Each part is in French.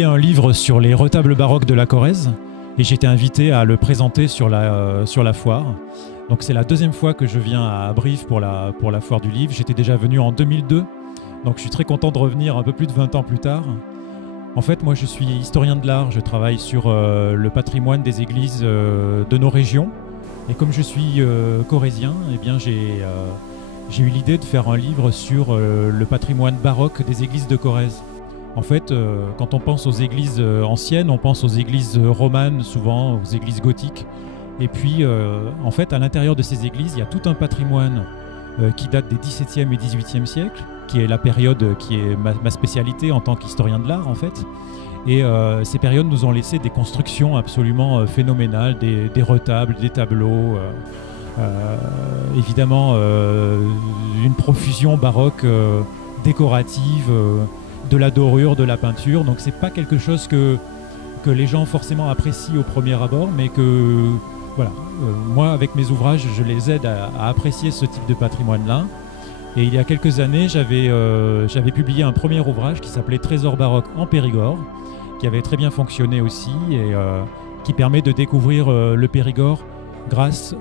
publié un livre sur les retables baroques de la Corrèze et j'ai été invité à le présenter sur la foire. Donc c'est la deuxième fois que je viens à Brive pour la foire du livre. J'étais déjà venu en 2002, donc je suis très content de revenir un peu plus de 20 ans plus tard. En fait, moi je suis historien de l'art, je travaille sur le patrimoine des églises de nos régions. Et comme je suis corrézien, eh bien j'ai eu l'idée de faire un livre sur le patrimoine baroque des églises de Corrèze. En fait, quand on pense aux églises anciennes, on pense aux églises romanes, souvent aux églises gothiques. Et puis, en fait, à l'intérieur de ces églises, il y a tout un patrimoine qui date des XVIIe et XVIIIe siècles, qui est la période qui est ma spécialité en tant qu'historien de l'art, en fait. Et ces périodes nous ont laissé des constructions absolument phénoménales, des retables, des tableaux, évidemment une profusion baroque décorative, de la dorure, de la peinture. Donc c'est pas quelque chose que les gens forcément apprécient au premier abord, mais que voilà, moi avec mes ouvrages, je les aide à apprécier ce type de patrimoine-là. Et il y a quelques années, j'avais publié un premier ouvrage qui s'appelait Trésors baroques en Périgord, qui avait très bien fonctionné aussi et qui permet de découvrir le Périgord grâce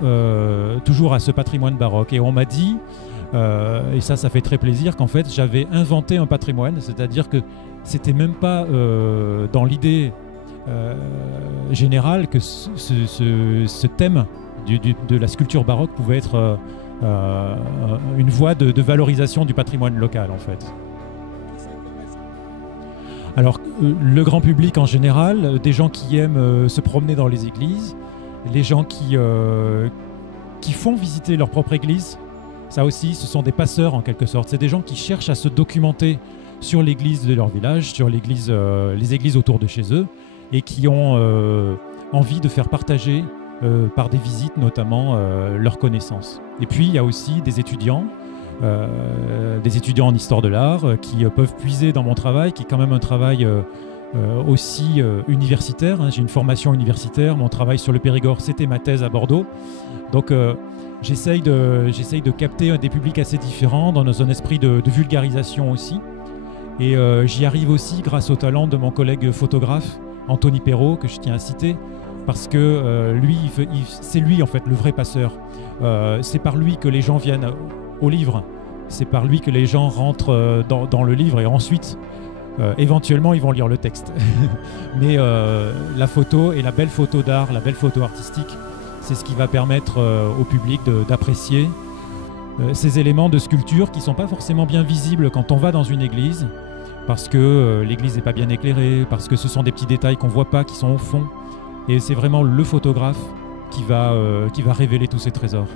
toujours à ce patrimoine baroque. Et on m'a dit, et ça fait très plaisir, qu'en fait j'avais inventé un patrimoine, c'est-à-dire que c'était même pas dans l'idée générale que ce thème de la sculpture baroque pouvait être une voie de valorisation du patrimoine local, en fait. Alors, le grand public en général, des gens qui aiment se promener dans les églises, les gens qui font visiter leur propre église, ça aussi, ce sont des passeurs en quelque sorte. C'est des gens qui cherchent à se documenter sur l'église de leur village, sur les églises autour de chez eux, et qui ont envie de faire partager par des visites notamment leurs connaissances. Et puis il y a aussi des étudiants en histoire de l'art qui peuvent puiser dans mon travail, qui est quand même un travail aussi universitaire. J'ai une formation universitaire, mon travail sur le Périgord, c'était ma thèse à Bordeaux. Donc j'essaye de capter des publics assez différents dans un esprit de vulgarisation aussi. Et j'y arrive aussi grâce au talent de mon collègue photographe, Anthony Perrault, que je tiens à citer, parce que c'est lui en fait le vrai passeur. C'est par lui que les gens viennent au livre, c'est par lui que les gens rentrent dans le livre et ensuite, éventuellement, ils vont lire le texte. Mais la photo et la belle photo d'art, la belle photo artistique, c'est ce qui va permettre au public d'apprécier ces éléments de sculpture qui ne sont pas forcément bien visibles quand on va dans une église, parce que l'église n'est pas bien éclairée, parce que ce sont des petits détails qu'on ne voit pas, qui sont au fond. Et c'est vraiment le photographe qui va révéler tous ces trésors.